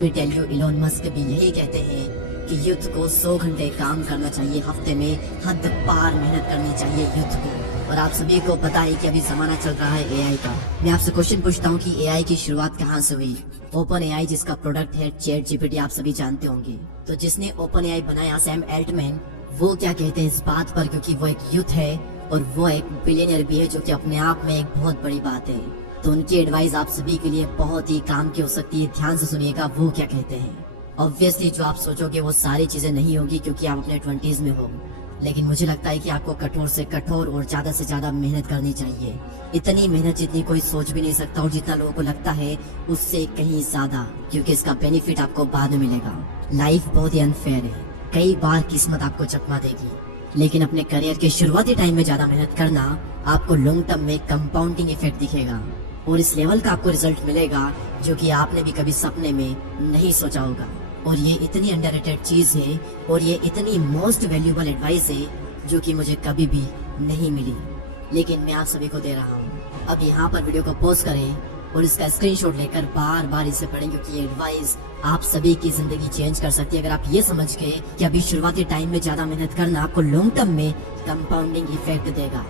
Tell you Elon Musk भी यही कहते हैं कि युद्ध को 100 घंटे काम करना चाहिए, हफ्ते में हद पार मेहनत करनी चाहिए युद्ध को। और आप सभी को पता है कि अभी जमाना चल रहा है एआई का। मैं आपसे क्वेश्चन पूछता हूँ कि एआई की शुरुआत कहाँ से हुई। ओपन एआई जिसका प्रोडक्ट है चैट जीपीटी, आप सभी जानते होंगे। तो जिसने ओपन एआई बनाया सैम एल्टमैन, वो क्या कहते हैं इस बात पर, क्योंकि वो एक यूथ है और वो एक बिलियनियर भी है, जो कि अपने आप में एक बहुत बड़ी बात है। तो उनकी एडवाइस आप सभी के लिए बहुत ही काम की हो सकती है। ध्यान से सुनिएगा वो क्या कहते हैं। ऑब्वियसली जो आप सोचोगे वो सारी चीजें नहीं होगी क्योंकि आप अपने 20s में हो, लेकिन मुझे लगता है कि आपको कठोर से कठोर और ज्यादा से ज्यादा मेहनत करनी चाहिए। इतनी मेहनत जितनी कोई सोच भी नहीं सकता और जितना लोगों को लगता है उससे कहीं ज्यादा, क्योंकि इसका बेनिफिट आपको बाद में मिलेगा। लाइफ बहुत ही अनफेयर है, कई बार किस्मत आपको चकमा देगी, लेकिन अपने करियर के शुरुआती टाइम में ज्यादा मेहनत करना आपको लॉन्ग टर्म में कंपाउंडिंग इफेक्ट दिखेगा और इस लेवल का आपको रिजल्ट मिलेगा जो कि आपने भी कभी सपने में नहीं सोचा होगा। और ये इतनी अंडररेटेड चीज है और ये इतनी मोस्ट वैल्यूएबल एडवाइस है जो कि मुझे कभी भी नहीं मिली, लेकिन मैं आप सभी को दे रहा हूँ। अब यहाँ पर वीडियो को पॉज करें और इसका स्क्रीनशॉट लेकर बार बार इसे पढ़ें, क्योंकि ये एडवाइस आप सभी की जिंदगी चेंज कर सकती है। अगर आप ये समझ गए कि अभी शुरुआती टाइम में ज्यादा मेहनत करना आपको लॉन्ग टर्म में कंपाउंडिंग इफेक्ट देगा।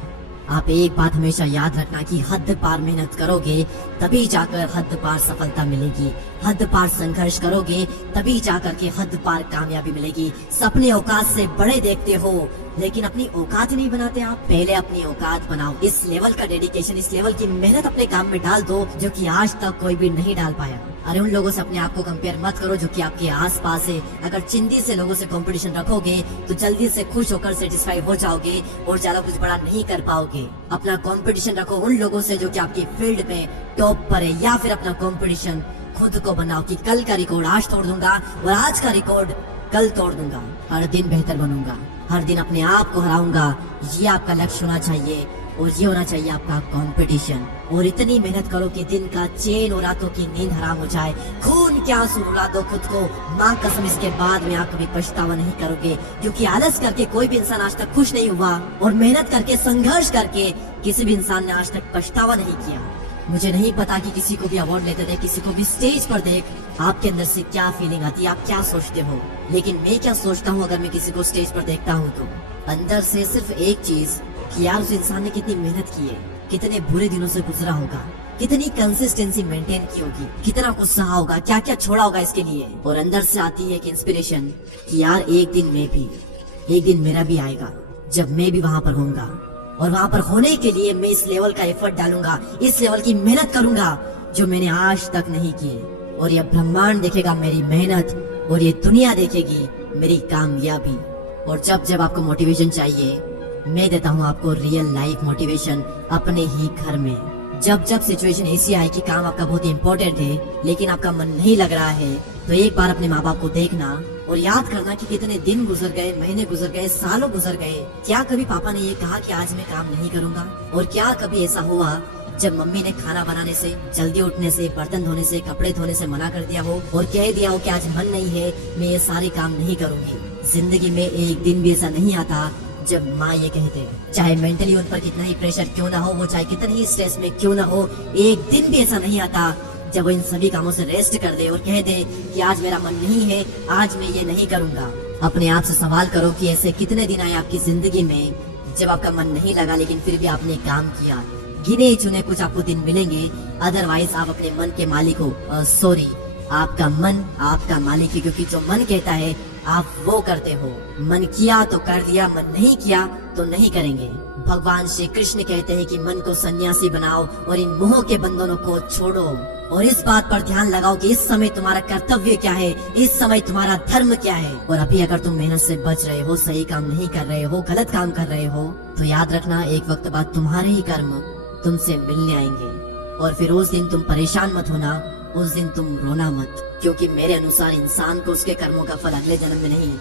आप एक बात हमेशा याद रखना कि हद पार मेहनत करोगे तभी जाकर हद पार सफलता मिलेगी। हद पार संघर्ष करोगे तभी जाकर के हद पार कामयाबी मिलेगी। सपने औकात से बड़े देखते हो लेकिन अपनी औकात नहीं बनाते। आप पहले अपनी औकात बनाओ। इस लेवल का डेडिकेशन, इस लेवल की मेहनत अपने काम में डाल दो जो कि आज तक कोई भी नहीं डाल पाया। अरे उन लोगों से अपने आप को कंपेयर मत करो जो कि आपके आसपास है। अगर चिंदी से लोगों से कंपटीशन रखोगे तो जल्दी से खुश होकर सेटिस्फाई हो जाओगे और ज्यादा कुछ बड़ा नहीं कर पाओगे। अपना कंपटीशन रखो उन लोगों से जो कि आपकी फील्ड में टॉप पर है, या फिर अपना कंपटीशन खुद को बनाओ कि कल का रिकॉर्ड आज तोड़ दूंगा और आज का रिकॉर्ड कल तोड़ दूंगा। हर दिन बेहतर बनूंगा, हर दिन अपने आप को हराऊंगा। ये आपका लक्ष्य होना चाहिए और ये होना चाहिए आपका कंपटीशन। और इतनी मेहनत करो कि दिन का चैन और रातों की नींद हराम हो जाए। खून के आंसू रुला दो खुद को, माँ कसम इसके बाद में आप कभी पछतावा नहीं करोगे, क्योंकि आलस करके कोई भी इंसान आज तक खुश नहीं हुआ और मेहनत करके संघर्ष करके किसी भी इंसान ने आज तक पछतावा नहीं किया। मुझे नहीं पता कि किसी को भी अवार्ड लेते थे, किसी को भी स्टेज पर देख आपके अंदर से क्या फीलिंग आती है, आप क्या सोचते हो। लेकिन मैं क्या सोचता हूँ अगर मैं किसी को स्टेज पर देखता हूँ तो अंदर से सिर्फ एक चीज कि यार उस इंसान ने कितनी मेहनत की है, कितने बुरे दिनों से गुजरा होगा, कितनी कंसिस्टेंसी मेंटेन की होगी, कितना कुछ सहा होगा, क्या क्या छोड़ा होगा इसके लिए। और अंदर से आती है एक इंस्पिरेशन कि यार एक दिन मेरा भी आएगा जब मैं भी वहाँ पर होऊंगा और वहाँ पर होने के लिए मैं इस लेवल का एफर्ट डालूंगा, इस लेवल की मेहनत करूंगा जो मैंने आज तक नहीं की। और ये ब्रह्मांड देखेगा मेरी मेहनत और ये दुनिया देखेगी मेरी कामयाबी। और जब जब आपको मोटिवेशन चाहिए मैं देता हूँ आपको रियल लाइफ मोटिवेशन अपने ही घर में। जब जब सिचुएशन ऐसी आए कि काम आपका बहुत इंपॉर्टेंट है लेकिन आपका मन नहीं लग रहा है, तो एक बार अपने माँ बाप को देखना और याद करना कि कितने दिन गुजर गए, महीने गुजर गए, सालों गुजर गए। क्या कभी पापा ने ये कहा कि आज मैं काम नहीं करूँगा? और क्या कभी ऐसा हुआ जब मम्मी ने खाना बनाने से, जल्दी उठने से, बर्तन धोने से, कपड़े धोने से मना कर दिया हो और कह दिया हो कि आज मन नहीं है, मैं ये सारे काम नहीं करूँगी? जिंदगी में एक दिन भी ऐसा नहीं आता जब माँ ये कहते, चाहे मेंटली उन पर कितना ही प्रेशर क्यों ना हो, वो चाहे कितने ही स्ट्रेस में क्यों ना हो, एक दिन भी ऐसा नहीं आता जब वो इन सभी कामों से रेस्ट कर दे और कह दे कि आज मेरा मन नहीं है, आज मैं ये नहीं करूँगा। अपने आप से सवाल करो कि ऐसे कितने दिन आए आपकी जिंदगी में जब आपका मन नहीं लगा लेकिन फिर भी आपने काम किया। गिने चुने कुछ आपको दिन मिलेंगे, अदरवाइज आप अपने मन के मालिक हो। सॉरी, आपका मन आपका मालिक है, क्योंकि जो मन कहता है आप वो करते हो। मन किया तो कर लिया, मन नहीं किया तो नहीं करेंगे। भगवान श्री कृष्ण कहते हैं कि मन को सन्यासी बनाओ और इन मोह के बंधनों को छोड़ो। और इस बात पर ध्यान लगाओ कि इस समय तुम्हारा कर्तव्य क्या है, इस समय तुम्हारा धर्म क्या है। और अभी अगर तुम मेहनत से बच रहे हो, सही काम नहीं कर रहे हो, गलत काम कर रहे हो, तो याद रखना एक वक्त बाद तुम्हारे ही कर्म तुमसे मिलने आएंगे। और फिर उस दिन तुम परेशान मत होना, उस दिन तुम रोना मत, क्योंकि मेरे अनुसार इंसान को उसके कर्मों का फल अगले जन्म में नहीं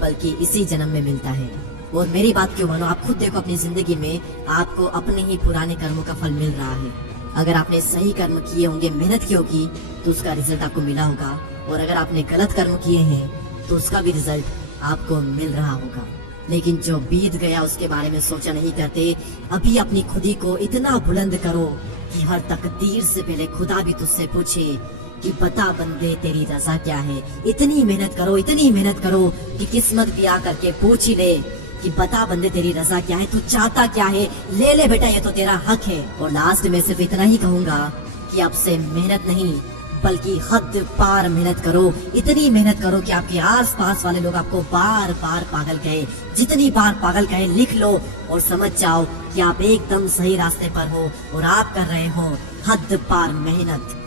बल्कि इसी जन्म में मिलता है। और मेरी बात क्यों मानो, आप खुद देखो अपनी जिंदगी में आपको अपने ही पुराने कर्मों का फल मिल रहा है। अगर आपने सही कर्म किए होंगे, मेहनत की होगी, तो उसका रिजल्ट आपको मिला होगा। और अगर आपने गलत कर्म किए हैं तो उसका भी रिजल्ट आपको मिल रहा होगा। लेकिन जो बीत गया उसके बारे में सोचा नहीं करते। अभी अपनी खुदी को इतना बुलंद करो कि हर तकदीर से पहले खुदा भी तुझसे पूछे कि बता बंदे तेरी रजा क्या है। इतनी मेहनत करो कि किस्मत भी आकर के पूछ ही ले कि बता बंदे तेरी रजा क्या है, तू चाहता क्या है, ले ले बेटा ये तो तेरा हक है। और लास्ट में सिर्फ इतना ही कहूंगा कि आपसे मेहनत नहीं बल्कि हद पार मेहनत करो। इतनी मेहनत करो कि आपके आसपास वाले लोग आपको बार बार पागल कहे। जितनी बार पागल कहे लिख लो और समझ जाओ कि आप एकदम सही रास्ते पर हो और आप कर रहे हो हद पार मेहनत।